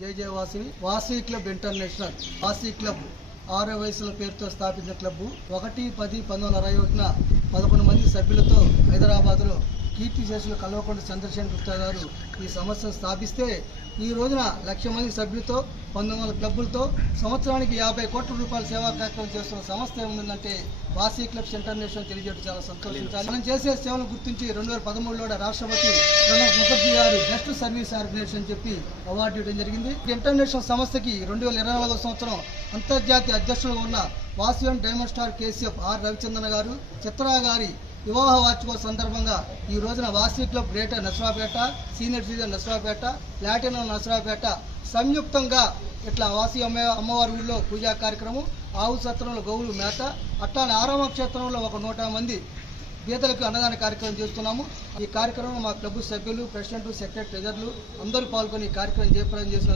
జై జయ Vasavi Vasavi club international Vasavi club 6వ వయసుల పేరుతో స్థాపించిన క్లబ్ 1-10-1961 11 మంది సభ్యులతో హైదరాబాద్లో కీర్తిశేషులు కల్వకుంట్ల చంద్రశేఖర్ గుప్తా గారు ఈ సంస్థను స్థాపిస్తే ఈ రోజున 1,00,000 మంది సభ్యులతో 1900 క్లబ్బులతో సంవత్సరానికి 50 కోట్ల రూపాయల సేవా కార్యక్రమం చేస్తున్న సంస్థ ఏముందంటే వాసవి క్లబ్స్ ఇంటర్నేషనల్ తెలియజేయడం చాలా సంతోషించాలి. మనం చేసే సేవలను గుర్తించి 2013లో రాష్ట్రపతి Pranab Mukherjee garu best service organisation చెప్పి అవార్డు ఇవ్వడం జరిగింది. ఇంటర్నేషనల్ సంస్థకి 2024 సంవత్సరం అంతర్జాతీయ అధ్యక్షులుగా ఉన్న వాసవి డైమండ్ స్టార్ కేసీఎఫ్ ఆర్ రవిచంద్రన్ గారు చిత్రా గారి వివాహ వార్షికోత్సవ సందర్భంగా ఈ రోజున Vasavi club greater Nasarapeta, senior citizen Nasarapeta, platinum Nasarapeta సంయుక్తంగా ఇట్లా వాసవి అమ్మవారి ఊళ్ళో పూజా కార్యక్రమం, ఆవు సత్రంలో గౌలు మేత, అట్లానే ఆరామ క్షేత్రంలో ఒక 100 మంది పేదలకు అన్నదాన కార్యక్రమం చేస్తున్నాము. ఈ కార్యక్రమంలో మా క్లబ్ సభ్యులు, ప్రెసిడెంట్, సెక్రటరీ, ట్రెజర్లు అందరూ పాల్గొని ఈ కార్యక్రమం జయప్రదం చేస్తున్నారు.